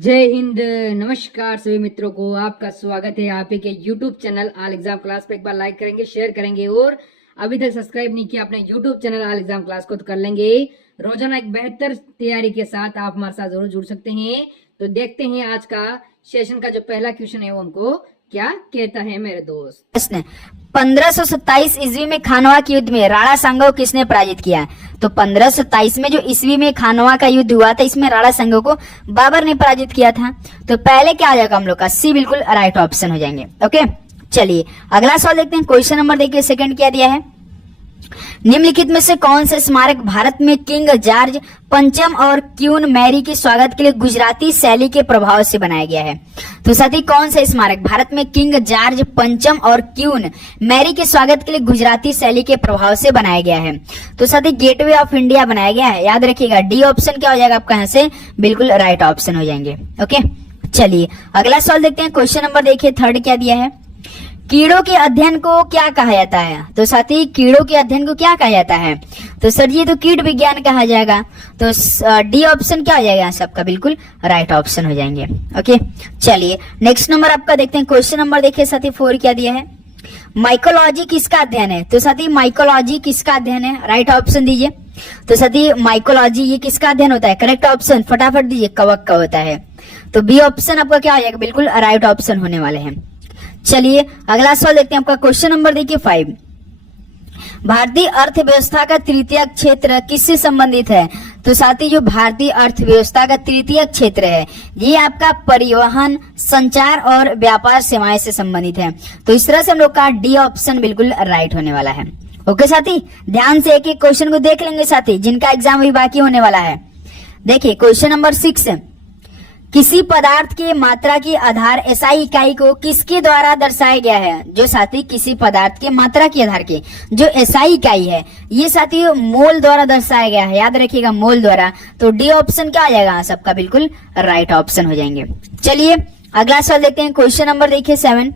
जय हिंद। नमस्कार सभी मित्रों को, आपका स्वागत है आप ही के YouTube channel all exam class पे। एक बार लाइक करेंगे, शेयर करेंगे और अभी तक सब्सक्राइब नहीं किया अपने YouTube channel all exam class को तो कर लेंगे। रोजाना एक बेहतर तैयारी के साथ आप हमारे साथ जरूर जुड़ सकते हैं। तो देखते हैं आज का सेशन का जो पहला क्वेश्चन है वो हमको क्या कहता है मेरे दोस्त। प्रश्न 1527 ईस्वी में खानवा के युद्ध में राणा सांगा को किसने पराजित किया? तो 1527 में जो ईस्वी में खानवा का युद्ध हुआ था, इसमें राणा सांगा को बाबर ने पराजित किया था। तो पहले क्या आ जाएगा हम लोग का? सी बिल्कुल राइट ऑप्शन हो जाएंगे। ओके, चलिए अगला सवाल देखते हैं। क्वेश्चन नंबर देखिए, सेकंड क्या दिया है? निम्नलिखित में से कौन से स्मारक भारत में किंग जॉर्ज पंचम और क्वीन मैरी के स्वागत के लिए गुजराती शैली के प्रभाव से बनाया गया है? तो साथी कौन सा स्मारक भारत में किंग जॉर्ज पंचम और क्वीन मैरी के स्वागत के लिए गुजराती शैली के प्रभाव से बनाया गया है? तो साथी गेटवे ऑफ इंडिया बनाया गया है। याद रखिएगा, डी ऑप्शन क्या हो जाएगा आपका? यहाँ से बिल्कुल राइट ऑप्शन हो जाएंगे। ओके, चलिए अगला सवाल देखते हैं। क्वेश्चन नंबर देखिए, थर्ड क्या दिया है? कीड़ों के अध्ययन को क्या कहा जाता है? तो साथी कीड़ों के अध्ययन को क्या कहा जाता है? तो सर ये तो कीट विज्ञान कहा जाएगा। तो डी ऑप्शन क्या हो जाएगा सबका? बिल्कुल राइट ऑप्शन हो जाएंगे। ओके, चलिए नेक्स्ट नंबर आपका देखते हैं। क्वेश्चन नंबर देखिए साथी 4 क्या दिया है? माइकोलॉजी किसका अध्ययन है? तो साथी माइकोलॉजी किसका अध्ययन है? राइट ऑप्शन दीजिए। तो साथी माइकोलॉजी ये किसका अध्ययन होता है? करेक्ट ऑप्शन फटाफट दीजिए, कवक का होता है। तो बी ऑप्शन आपका क्या हो जाएगा? बिल्कुल राइट ऑप्शन होने वाले हैं। चलिए अगला सवाल देखते हैं आपका। क्वेश्चन नंबर देखिए 5, भारतीय अर्थव्यवस्था का तृतीय क्षेत्र किससे संबंधित है? तो साथी जो भारतीय अर्थव्यवस्था का तृतीय क्षेत्र है ये आपका परिवहन, संचार और व्यापार सेवाएं से संबंधित है। तो इस तरह से हम लोग का डी ऑप्शन बिल्कुल राइट होने वाला है। ओके साथी, ध्यान से एक एक क्वेश्चन को देख लेंगे साथी, जिनका एग्जाम भी बाकी होने वाला है। देखिए क्वेश्चन नंबर 6, किसी पदार्थ की मात्रा की आधार एसआई इकाई को किसके द्वारा दर्शाया गया है? जो साथी किसी पदार्थ के मात्रा के आधार की जो एसआई इकाई है ये साथी मोल द्वारा दर्शाया गया है। याद रखिएगा, मोल द्वारा। तो डी ऑप्शन क्या आ जाएगा सबका? बिल्कुल राइट ऑप्शन हो जाएंगे। चलिए अगला सवाल देखते हैं। क्वेश्चन नंबर देखिए 7,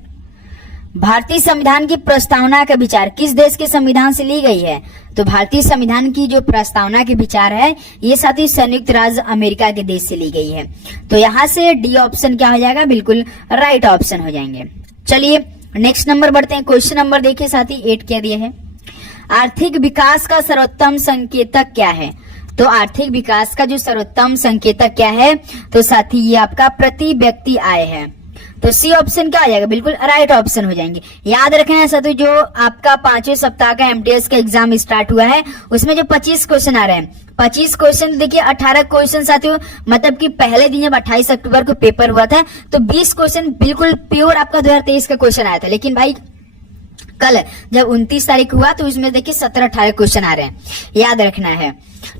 भारतीय संविधान की प्रस्तावना का विचार किस देश के संविधान से ली गई है? तो भारतीय संविधान की जो प्रस्तावना के विचार है ये साथी संयुक्त राज्य अमेरिका के देश से ली गई है। तो यहाँ से डी ऑप्शन क्या हो जाएगा? बिल्कुल राइट ऑप्शन हो जाएंगे। चलिए नेक्स्ट नंबर बढ़ते हैं। क्वेश्चन नंबर देखिए साथी 8 क्या दिया है? आर्थिक विकास का सर्वोत्तम संकेतक क्या है? तो आर्थिक विकास का जो सर्वोत्तम संकेतक क्या है? तो साथी ये आपका प्रति व्यक्ति आय है। तो सी ऑप्शन क्या आ जाएगा? बिल्कुल राइट ऑप्शन हो जाएंगे। याद रखना साथियों, जो आपका 5वें सप्ताह का एमटीएस का एग्जाम स्टार्ट हुआ है उसमें जो 25 क्वेश्चन आ रहे हैं, 25 क्वेश्चन देखिए 18 क्वेश्चन साथियों, मतलब कि पहले दिन जब 28 अक्टूबर को पेपर हुआ था तो 20 क्वेश्चन बिल्कुल प्योर आपका 2023 का क्वेश्चन आया था। लेकिन भाई कल जब 29 तारीख हुआ तो उसमें देखिए 17-18 क्वेश्चन आ रहे हैं, याद रखना है।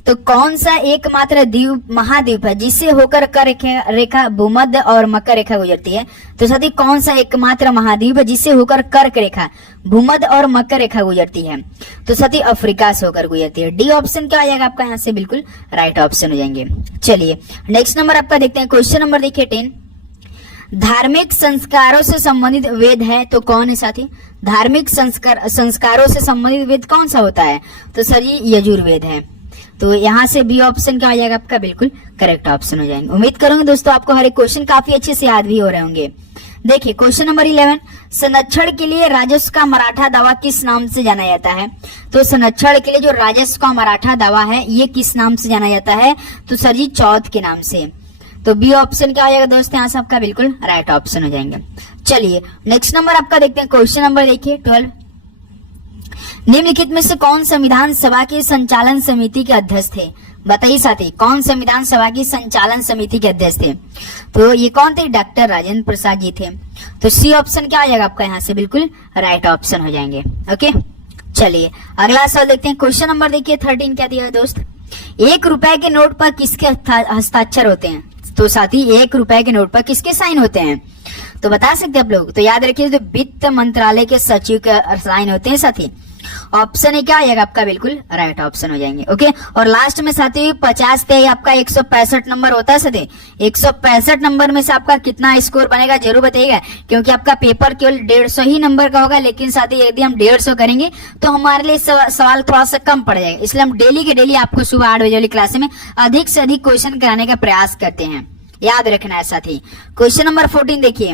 तो कौन सा एकमात्र द्वीप महाद्वीप है जिससे होकर कर्क रेखा, भूमध्य और मकर रेखा गुजरती है? तो साथी कौन सा एकमात्र महाद्वीप है जिससे होकर कर्क रेखा, भूमध्य और मकर रेखा गुजरती है? तो साथी अफ्रीका से होकर गुजरती है। डी ऑप्शन क्या आ जाएगा आपका? यहाँ से बिल्कुल राइट ऑप्शन हो जाएंगे। चलिए नेक्स्ट नंबर आपका देखते हैं। क्वेश्चन नंबर देखिए 10, धार्मिक संस्कारों से संबंधित वेद है तो कौन है साथी? धार्मिक संस्कारों से संबंधित वेद कौन सा होता है? तो सर ये यजुर्वेद है। तो यहाँ से बी ऑप्शन क्या आ जाएगा आपका? बिल्कुल करेक्ट ऑप्शन हो जाएंगे। उम्मीद करूंगा दोस्तों आपको हर एक क्वेश्चन काफी अच्छे से याद भी हो रहे होंगे। देखिए क्वेश्चन नंबर 11, संरक्षण के लिए राजस्व का मराठा दावा किस नाम से जाना जाता है? तो संरक्षण के लिए जो राजस्व का मराठा दावा है ये किस नाम से जाना जाता है? तो सर जी चौथ के नाम से। तो बी ऑप्शन क्या हो जाएगा दोस्तों? यहाँ से आपका बिल्कुल राइट ऑप्शन हो जाएंगे। चलिए नेक्स्ट नंबर आपका देखते हैं। क्वेश्चन नंबर देखिए 12, निम्नलिखित में से कौन संविधान सभा की संचालन समिति के अध्यक्ष थे? बताइए साथी, कौन संविधान सभा की संचालन समिति के अध्यक्ष थे? तो ये कौन थे? डॉक्टर राजेंद्र प्रसाद जी थे। तो सी ऑप्शन क्या आ जाएगा आपका? यहाँ से बिल्कुल राइट ऑप्शन हो जाएंगे। ओके, चलिए अगला सवाल देखते हैं। क्वेश्चन नंबर देखिए 13 क्या दिया है दोस्त? 1 रुपए के नोट पर किसके हस्ताक्षर होते हैं? तो साथी 1 रुपए के नोट पर किसके साइन होते हैं? तो बता सकते हैं आप लोग? तो याद रखिए जो वित्त मंत्रालय के सचिव के साइन होते हैं साथी। ऑप्शन है क्या आएगा आपका? बिल्कुल राइट ऑप्शन हो जाएंगे। ओके, और लास्ट में साथी 50 थे आपका 165 नंबर होता है साथी। 165 नंबर में से आपका कितना स्कोर बनेगा जरूर बताइएगा, क्योंकि आपका पेपर केवल 150 ही नंबर का होगा। लेकिन साथी यदि हम 150 करेंगे तो हमारे लिए सवाल थोड़ा सा कम पड़ जाएगा। इसलिए हम डेली के डेली आपको सुबह 8 बजे वाली क्लास में अधिक से अधिक क्वेश्चन कराने का प्रयास करते हैं। याद रखना है साथी। क्वेश्चन नंबर 14 देखिए,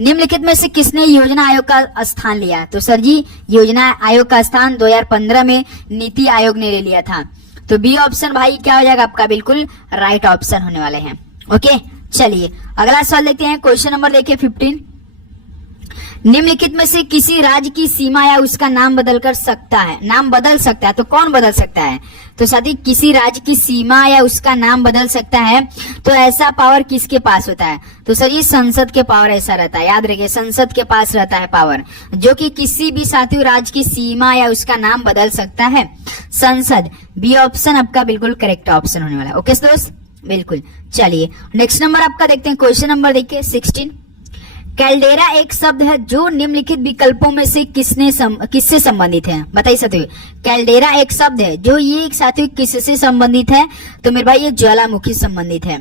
निम्नलिखित में से किसने योजना आयोग का स्थान लिया? तो सर जी योजना आयोग का स्थान 2015 में नीति आयोग ने ले लिया था। तो बी ऑप्शन भाई क्या हो जाएगा आपका, बिल्कुल राइट ऑप्शन होने वाले हैं। ओके चलिए अगला सवाल देखते हैं। क्वेश्चन नंबर देखिए 15, निम्नलिखित में से किसी राज्य की सीमा या उसका नाम बदल सकता है, तो कौन बदल सकता है? तो साथी किसी राज्य की सीमा या उसका नाम बदल सकता है, तो ऐसा पावर किसके पास होता है? तो सर ये संसद के पावर ऐसा रहता है, याद रखिए संसद के पास रहता है पावर, जो कि किसी भी साथियों राज्य की सीमा या उसका नाम बदल सकता है, संसद। बी ऑप्शन आपका बिल्कुल करेक्ट ऑप्शन होने वाला है। ओके दोस्त बिल्कुल। चलिए नेक्स्ट नंबर आपका देखते हैं। क्वेश्चन नंबर देखिए 16, कैल्डेरा एक शब्द है जो निम्नलिखित विकल्पों में से किससे संबंधित है? बताइए साथियों, कैल्डेरा एक शब्द है जो ये साथियों किससे संबंधित है? तो मेरे भाई ये ज्वालामुखी संबंधित है।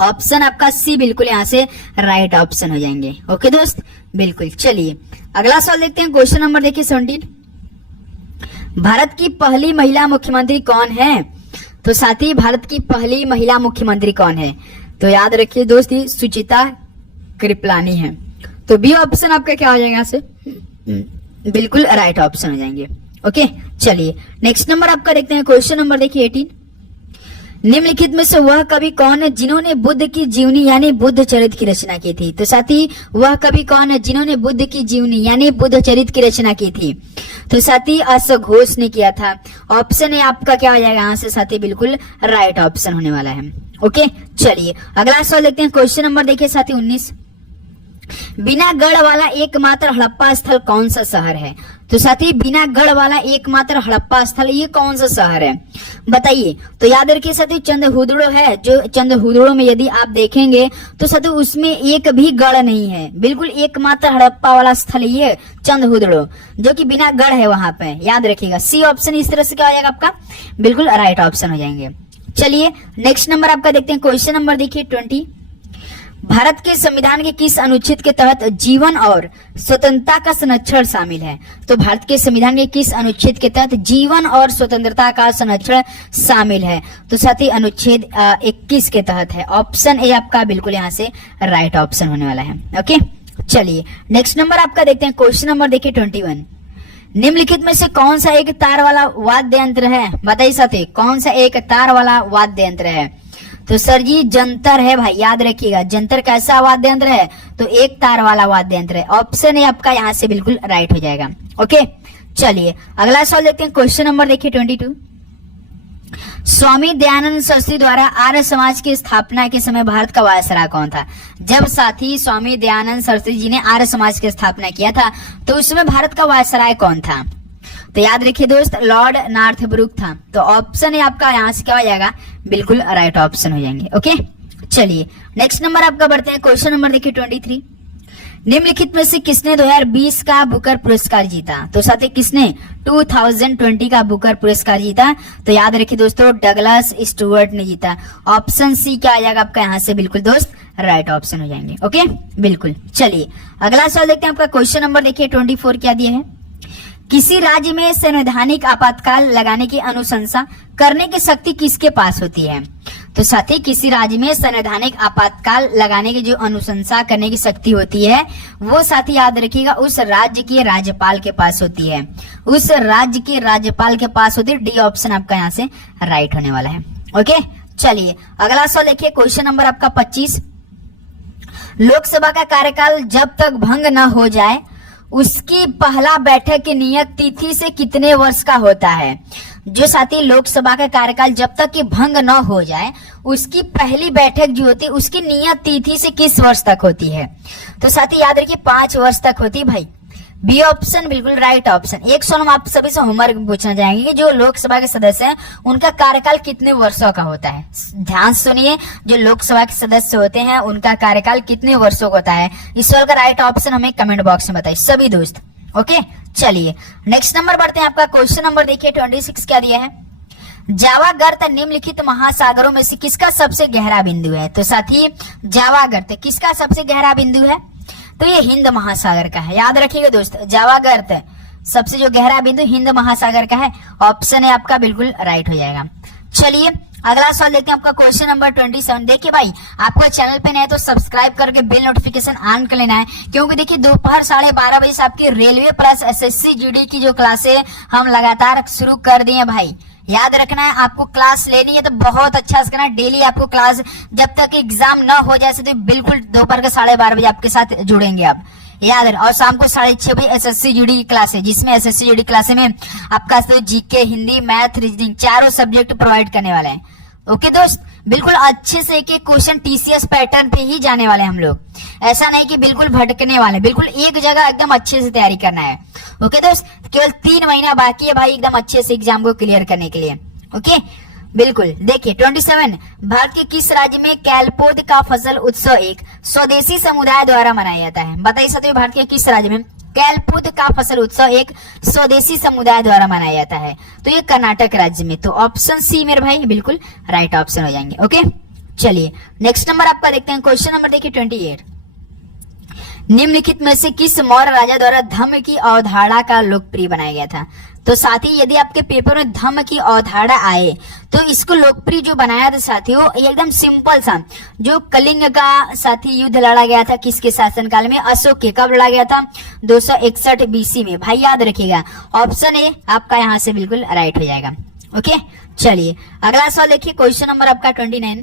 ऑप्शन आपका सी बिल्कुल यहाँ से राइट ऑप्शन हो जाएंगे। ओके दोस्त बिल्कुल। चलिए अगला सवाल देखते हैं। क्वेश्चन नंबर देखिए 17, भारत की पहली महिला मुख्यमंत्री कौन है? तो साथी भारत की पहली महिला मुख्यमंत्री कौन है? तो याद रखिए दोस्त ये सुचिता कृपलानी है। तो बी ऑप्शन आपका क्या हो जाएगा यहाँ से, बिल्कुल राइट ऑप्शन हो जाएंगे। ओके चलिए नेक्स्ट नंबर आपका देखते हैं। क्वेश्चन नंबर देखिए 18, निम्नलिखित में से वह कवि कौन है जिन्होंने बुद्ध की जीवनी यानी बुद्ध चरित्र की रचना की थी? तो साथी वह कवि कौन है जिन्होंने बुद्ध की जीवनी यानी बुद्ध चरित्र की रचना की थी? तो साथी अशोक ने किया था। ऑप्शन ए आपका क्या हो जाएगा यहाँ से साथी, बिल्कुल राइट ऑप्शन होने वाला है। ओके चलिए अगला सवाल देखते हैं। क्वेश्चन नंबर देखिए साथी 19, बिना गढ़ वाला एकमात्र हड़प्पा स्थल कौन सा शहर है? तो साथी बिना गढ़ वाला एकमात्र हड़प्पा स्थल ये कौन सा शहर है बताइए? तो याद रखिए साथी चंद्रहुदड़ो है, जो चंद्रहुदड़ो में यदि आप देखेंगे तो साथी उसमें एक भी गढ़ नहीं है, बिल्कुल एकमात्र हड़प्पा वाला स्थल ये चंद्रहुदड़ो जो कि बिना गढ़ है वहां पे, याद रखिएगा। सी ऑप्शन इस तरह से क्या हो जाएगा आपका, बिल्कुल राइट ऑप्शन हो जाएंगे। चलिए नेक्स्ट नंबर आपका देखते हैं। क्वेश्चन नंबर देखिए 20, भारत के संविधान के किस अनुच्छेद के तहत जीवन और स्वतंत्रता का संरक्षण शामिल है? तो भारत के संविधान के किस अनुच्छेद के तहत जीवन और स्वतंत्रता का संरक्षण शामिल है? तो साथी अनुच्छेद 21 के तहत है। ऑप्शन ए आपका बिल्कुल यहाँ से राइट ऑप्शन होने वाला है। ओके चलिए नेक्स्ट नंबर आपका देखते हैं। क्वेश्चन नंबर देखिए 21, निम्नलिखित में से कौन सा एक तार वाला वाद्य यंत्र है? बताइए साथी कौन सा एक तार वाला वाद्य यंत्र है? तो सर जी जंतर है भाई, याद रखिएगा जंतर कैसा वाद्य यंत्र है? तो एक तार वाला वाद्य यंत्र है। ऑप्शन ए आपका यहाँ से बिल्कुल राइट हो जाएगा। ओके चलिए अगला सवाल देखते हैं। क्वेश्चन नंबर देखिए 22, स्वामी दयानंद सरस्वती द्वारा आर्य समाज की स्थापना के समय भारत का वायसराय कौन था? जब साथी स्वामी दयानंद सरस्वती जी ने आर्य समाज की स्थापना किया था तो उसमें भारत का वायसराय कौन था? तो याद रखिए दोस्त लॉर्ड नॉर्थब्रुक था। तो ऑप्शन है आपका यहाँ से क्या हो जाएगा, बिल्कुल राइट ऑप्शन हो जाएंगे। ओके चलिए नेक्स्ट नंबर आपका बढ़ते हैं। क्वेश्चन नंबर देखिए 23, निम्नलिखित में से किसने 2020 का बुकर पुरस्कार जीता? तो साथ ही किसने 2020 का बुकर पुरस्कार जीता? तो याद रखिए दोस्तों डगलस स्टुअर्ट ने जीता। ऑप्शन सी क्या आ जाएगा आपका यहाँ से, बिल्कुल दोस्त राइट ऑप्शन हो जाएंगे। ओके बिल्कुल चलिए अगला सवाल देखते हैं। आपका क्वेश्चन नंबर देखिए 24 क्या दिया है, किसी राज्य में संवैधानिक आपातकाल लगाने की अनुशंसा करने की शक्ति किसके पास होती है? तो साथी किसी राज्य में संवैधानिक आपातकाल लगाने की जो अनुशंसा करने की शक्ति होती है वो साथी याद रखिएगा उस राज्य के राज्यपाल के पास होती है, उस राज्य के राज्यपाल के पास होती है। डी ऑप्शन आपका यहाँ से राइट होने वाला है। ओके चलिए अगला सवाल देखिए। क्वेश्चन नंबर आपका 25, लोकसभा का कार्यकाल जब तक भंग न हो जाए उसकी पहला बैठक की नियत तिथि से कितने वर्ष का होता है? जो साथी लोकसभा का कार्यकाल जब तक कि भंग न हो जाए उसकी पहली बैठक जो होती है उसकी नियत तिथि से किस वर्ष तक होती है? तो साथी याद रखिए 5 वर्ष तक होती है भाई। बी ऑप्शन बिल्कुल राइट ऑप्शन। एक सवाल हम आप सभी से होमवर्क पूछना चाहेंगे कि जो लोकसभा के सदस्य हैं उनका कार्यकाल कितने वर्षों का होता है? ध्यान सुनिए, जो लोकसभा के सदस्य होते हैं उनका कार्यकाल कितने वर्षों का होता है? इस सवाल का राइट ऑप्शन हमें कमेंट बॉक्स में बताइए सभी दोस्त। ओके चलिए नेक्स्ट नंबर बढ़ते हैं। आपका क्वेश्चन नंबर देखिए 26 क्या दिया है, जावा गर्त निम्नलिखित महासागरों में से किसका सबसे गहरा बिंदु है? तो साथी जावा गर्त किसका सबसे गहरा बिंदु है? तो ये हिंद महासागर का है। याद रखिएगा दोस्त जावा गर्त सबसे जो गहरा बिंदु हिंद महासागर का है। ऑप्शन है आपका बिल्कुल राइट हो जाएगा। चलिए अगला सवाल देखते हैं आपका क्वेश्चन नंबर 27। देखिए भाई, आपको चैनल पे नए तो सब्सक्राइब करके बेल नोटिफिकेशन ऑन कर लेना है, क्योंकि देखिए दोपहर 12:30 बजे से आपकी रेलवे प्लस एसएससी जीडी की जो क्लासे हम लगातार शुरू कर दिए भाई। याद रखना है, आपको क्लास लेनी है तो बहुत अच्छा से करना है। डेली आपको क्लास जब तक एग्जाम ना हो जाए तो बिल्कुल दोपहर के 12:30 बजे आपके साथ जुड़ेंगे आप, याद है। और शाम को 6:30 बजे एसएससी जीडी की क्लास है, जिसमें एसएससी जीडी क्लास में आपका जीके, हिंदी, मैथ, रीजनिंग चारों सब्जेक्ट प्रोवाइड करने वाले हैं। ओके दोस्त, बिल्कुल अच्छे से एक एक क्वेश्चन टीसीएस पैटर्न पे ही जाने वाले हम लोग, ऐसा नहीं कि बिल्कुल भटकने वाले, बिल्कुल एक जगह एकदम अच्छे से तैयारी करना है। ओके दोस्त, केवल 3 महीना बाकी है भाई एकदम अच्छे से एग्जाम को क्लियर करने के लिए। ओके बिल्कुल। देखिए 27, भारत के किस राज्य में कैलपोद का फसल उत्सव एक स्वदेशी समुदाय द्वारा मनाया जाता है? बताइए साथियों, भारत के किस राज्य में कैलपुद का फसल उत्सव एक स्वदेशी समुदाय द्वारा मनाया जाता है? तो ये कर्नाटक राज्य में। तो ऑप्शन सी मेरे भाई बिल्कुल राइट ऑप्शन हो जाएंगे। ओके चलिए नेक्स्ट नंबर आपका देखते हैं। क्वेश्चन नंबर देखिए 28, निम्नलिखित में से किस मौर्य राजा द्वारा धम्म की अवधारणा का लोकप्रिय बनाया गया था? तो साथी यदि आपके पेपर में धम्म की अवधारणा आए तो इसको लोकप्रिय जो बनाया था साथियों, एकदम सिंपल सा, जो कलिंग का साथी युद्ध लड़ा गया था किसके शासनकाल में? अशोक के। कब लड़ा गया था? 261 बीसी में। भाई याद रखिएगा, ऑप्शन ए आपका यहाँ से बिल्कुल राइट हो जाएगा। ओके चलिए अगला सवाल देखिए, क्वेश्चन नंबर आपका 29,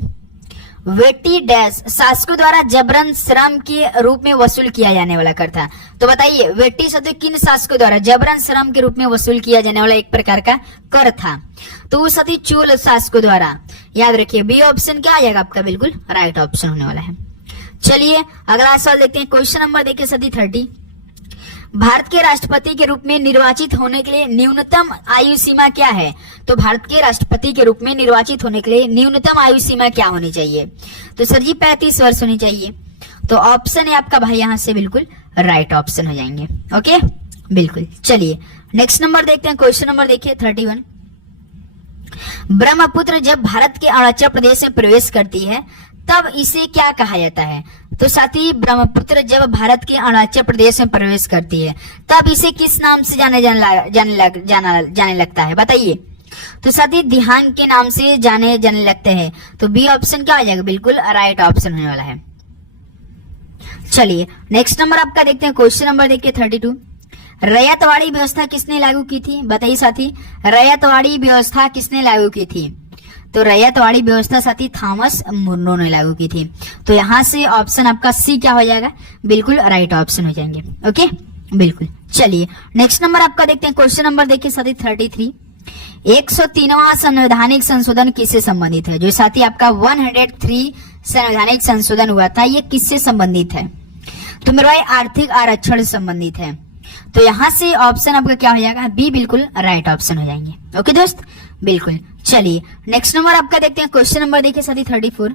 वेटी डैश शासकों द्वारा जबरन श्रम के रूप में वसूल किया जाने वाला कर था? तो बताइए वेटी शब्द किन शासकों द्वारा जबरन श्रम के रूप में वसूल किया जाने वाला एक प्रकार का कर था? तो वो सती चोल शासकों द्वारा। याद रखिए बी ऑप्शन क्या आ जाएगा आपका बिल्कुल राइट ऑप्शन होने वाला है। चलिए अगला सवाल देखते हैं। क्वेश्चन नंबर देखिए सती 30, भारत के राष्ट्रपति के रूप में निर्वाचित होने के लिए न्यूनतम आयु सीमा क्या है? तो भारत के राष्ट्रपति के रूप में निर्वाचित होने के लिए न्यूनतम आयु सीमा क्या होनी चाहिए? तो सर जी 35 वर्ष होनी चाहिए। तो ऑप्शन है आपका भाई यहाँ से बिल्कुल राइट ऑप्शन हो जाएंगे। ओके बिल्कुल। चलिए नेक्स्ट नंबर देखते हैं। क्वेश्चन नंबर देखिए 31, ब्रह्मपुत्र जब भारत के अरुणाचल प्रदेश में प्रवेश करती है तब इसे क्या कहा जाता है? तो साथी ब्रह्मपुत्र जब भारत के अरुणाचल प्रदेश में प्रवेश करती है तब इसे किस नाम से जाने लगता है? बताइए। तो साथी ध्यान के नाम से जाने लगते हैं। तो बी ऑप्शन क्या हो जाएगा? बिल्कुल राइट ऑप्शन होने वाला है। चलिए नेक्स्ट नंबर आपका देखते हैं। क्वेश्चन नंबर देखिए 32, रैयतवाड़ी व्यवस्था किसने लागू की थी? बताइए साथी, रैयतवाड़ी व्यवस्था किसने लागू की थी? तो रैयतवाड़ी व्यवस्था साथी थॉमस मुनरो ने लागू की थी। तो यहाँ से ऑप्शन आपका सी क्या हो जाएगा? बिल्कुल राइट ऑप्शन हो जाएंगे। ओके बिल्कुल। चलिए नेक्स्ट नंबर आपका देखते हैं। क्वेश्चन नंबर देखिए साथी 33, 103वां संवैधानिक संशोधन किससे संबंधित है? जो साथी आपका 103 संवैधानिक संशोधन हुआ था ये किससे संबंधित है? तो मेरे भाई आर्थिक आरक्षण से संबंधित है। तो यहाँ से ऑप्शन आपका क्या हो जाएगा? बी बिल्कुल राइट ऑप्शन हो जाएंगे। ओके दोस्त बिल्कुल। चलिए नेक्स्ट नंबर आपका देखते हैं। क्वेश्चन नंबर देखिए साथी 34,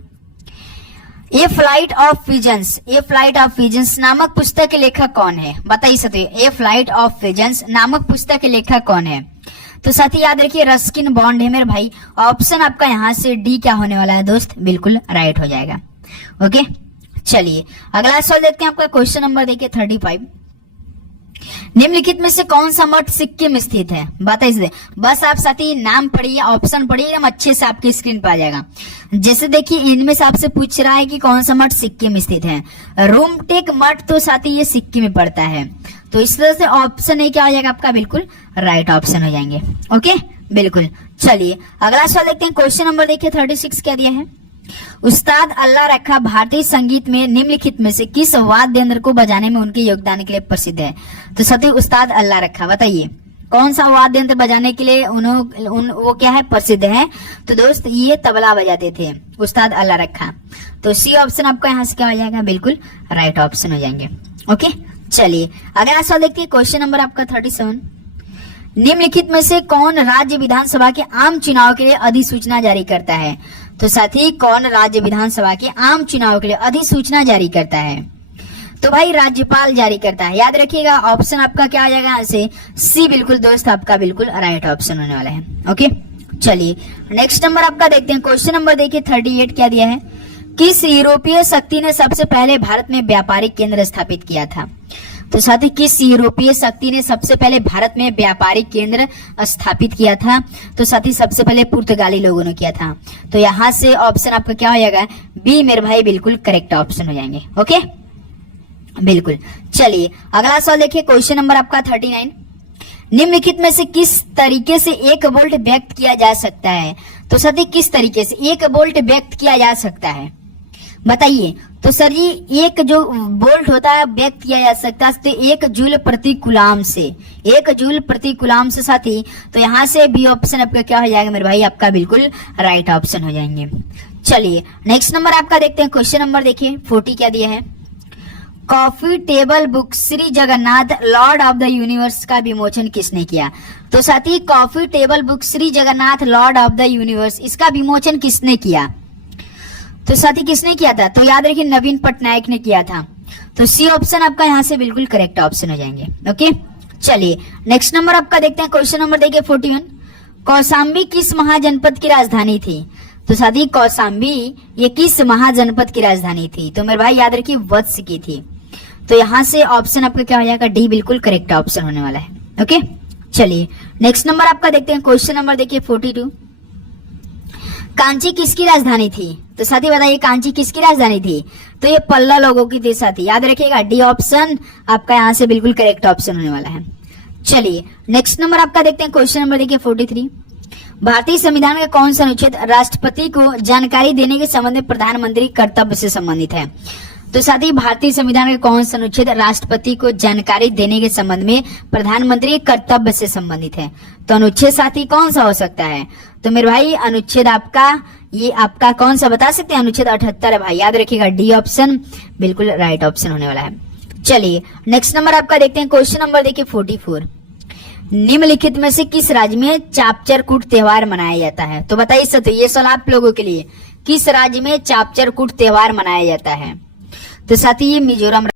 ए फ्लाइट ऑफ पिजन्स नामक पुस्तक के लेखक कौन है? बताइए साथी, ए फ्लाइट ऑफ पिजन्स नामक पुस्तक के लेखक कौन है? तो साथी याद रखिए रस्किन बॉन्ड है मेरे भाई। ऑप्शन आपका यहाँ से डी क्या होने वाला है दोस्त? बिल्कुल राइट हो जाएगा। ओके चलिए अगला सवाल देखते हैं आपका। क्वेश्चन नंबर देखिए 35, निम्नलिखित में से कौन सा मठ सिक्किम में स्थित है? बताइए। बस आप साथी नाम पढ़िए, ऑप्शन पढ़िए, एकदम अच्छे से आपकी स्क्रीन पर आ जाएगा। जैसे देखिए इनमें से आपसे पूछ रहा है कि कौन सा मठ सिक्किम में स्थित है। रूमटेक मठ तो साथी ये सिक्किम में पड़ता है। तो इस तरह से ऑप्शन ए क्या हो जाएगा आपका? बिल्कुल राइट ऑप्शन हो जाएंगे। ओके बिल्कुल। चलिए अगला सवाल देखते हैं। क्वेश्चन नंबर देखिए 36 क्या दिया है? उस्ताद अल्लाह रखा भारतीय संगीत में निम्नलिखित में से किस वाद्य यंत्र को बजाने में उनके योगदान के लिए प्रसिद्ध है? तो सती उस्ताद अल्लाह रखा, बताइए कौन सा वाद्य यंत्र बजाने के लिए वो क्या है प्रसिद्ध है? तो दोस्त ये तबला बजाते थे उस्ताद अल्लाह रखा। तो सी ऑप्शन आपका यहाँ से क्या हो जाएगा? बिल्कुल राइट ऑप्शन हो जाएंगे। ओके चलिए अगला सवाल देखते हैं। क्वेश्चन नंबर आपका 37, निम्नलिखित में से कौन राज्य विधानसभा के आम चुनाव के लिए अधिसूचना जारी करता है? तो साथी कौन राज्य विधानसभा के आम चुनाव के लिए अधिसूचना जारी करता है? तो भाई राज्यपाल जारी करता है। याद रखिएगा ऑप्शन आपका क्या आ जाएगा यहाँ से? सी बिल्कुल दोस्त आपका बिल्कुल राइट ऑप्शन होने वाला है। ओके चलिए नेक्स्ट नंबर आपका देखते हैं। क्वेश्चन नंबर देखिए 38 क्या दिया है? किस यूरोपीय शक्ति ने सबसे पहले भारत में व्यापारिक केंद्र स्थापित किया था? तो साथ ही किस यूरोपीय शक्ति ने सबसे पहले भारत में व्यापारिक केंद्र स्थापित किया था? तो साथ ही सबसे पहले पुर्तगाली लोगों ने किया था। तो यहाँ से ऑप्शन आपका क्या हो जाएगा? बी मेरे भाई बिल्कुल करेक्ट ऑप्शन हो जाएंगे। ओके, बिल्कुल। चलिए अगला सवाल देखिए, क्वेश्चन नंबर आपका 39। निम्नलिखित में से किस तरीके से 1 वोल्ट व्यक्त किया जा सकता है? तो सर जी किस तरीके से 1 वोल्ट व्यक्त किया जा सकता है बताइए। तो सर जी एक जो वोल्ट होता है व्यक्त किया जा सकता है तो 1 जूल प्रति कूलाम से, 1 जूल प्रति कूलाम से साथी। तो यहाँ से बी ऑप्शन आपका क्या हो जाएगा मेरे भाई? आपका बिल्कुल राइट ऑप्शन हो जाएंगे। चलिए नेक्स्ट नंबर आपका देखते हैं, क्वेश्चन नंबर देखिए 40 क्या दिया है? Coffee table book Shri Jagannath Lord of the universe का विमोचन किसने किया? तो साथी coffee table book Shri Jagannath Lord of the universe, इसका विमोचन किसने किया? तो साथी किसने किया था? तो याद रखिए नवीन पटनायक ने किया था। तो सी ऑप्शन आपका यहाँ से बिल्कुल करेक्ट ऑप्शन हो जाएंगे। ओके, चलिए नेक्स्ट नंबर आपका देखते हैं, क्वेश्चन नंबर देखिए 41। कौशाम्बी किस महाजनपद की राजधानी थी? तो साथी कौशाम्बी ये किस महाजनपद की राजधानी थी? तो मेरे भाई याद रखिए वत्स की थी। तो यहाँ से ऑप्शन आपका क्या हो जाएगा? डी बिल्कुल करेक्ट ऑप्शन होने वाला है। ओके, चलिए नेक्स्ट नंबर आपका देखते हैं, क्वेश्चन नंबर देखिए 42। कांची किसकी राजधानी थी? तो साथी बताइए कांची किसकी राजधानी थी? तो ये पल्ला लोगों की थी साथी, याद रखिएगा डी ऑप्शन आपका यहाँ से बिल्कुल करेक्ट ऑप्शन होने वाला है। चलिए नेक्स्ट नंबर आपका देखते हैं, क्वेश्चन नंबर देखिए 43। भारतीय संविधान का कौन सा अनुच्छेद राष्ट्रपति को जानकारी देने के संबंध में प्रधानमंत्री कर्तव्य से संबंधित है? तो साथ ही भारतीय संविधान का कौन सा अनुच्छेद राष्ट्रपति को जानकारी देने के संबंध में प्रधानमंत्री कर्तव्य से संबंधित है? तो अनुच्छेद साथी कौन सा हो सकता है? तो मेरे भाई अनुच्छेद आपका ये आपका कौन सा बता सकते हैं? अनुच्छेद 78 है भाई, याद रखिएगा डी ऑप्शन बिल्कुल राइट ऑप्शन होने वाला है। चलिए नेक्स्ट नंबर आपका देखते हैं, क्वेश्चन नंबर देखिए 44। निम्नलिखित में से किस राज्य में चापचरकूट त्योहार मनाया जाता है? तो बताइए सर, तो ये सवाल आप लोगों के लिए, किस राज्य में चापचरकूट त्योहार मनाया जाता है? तो साथ ही ये मिजोरम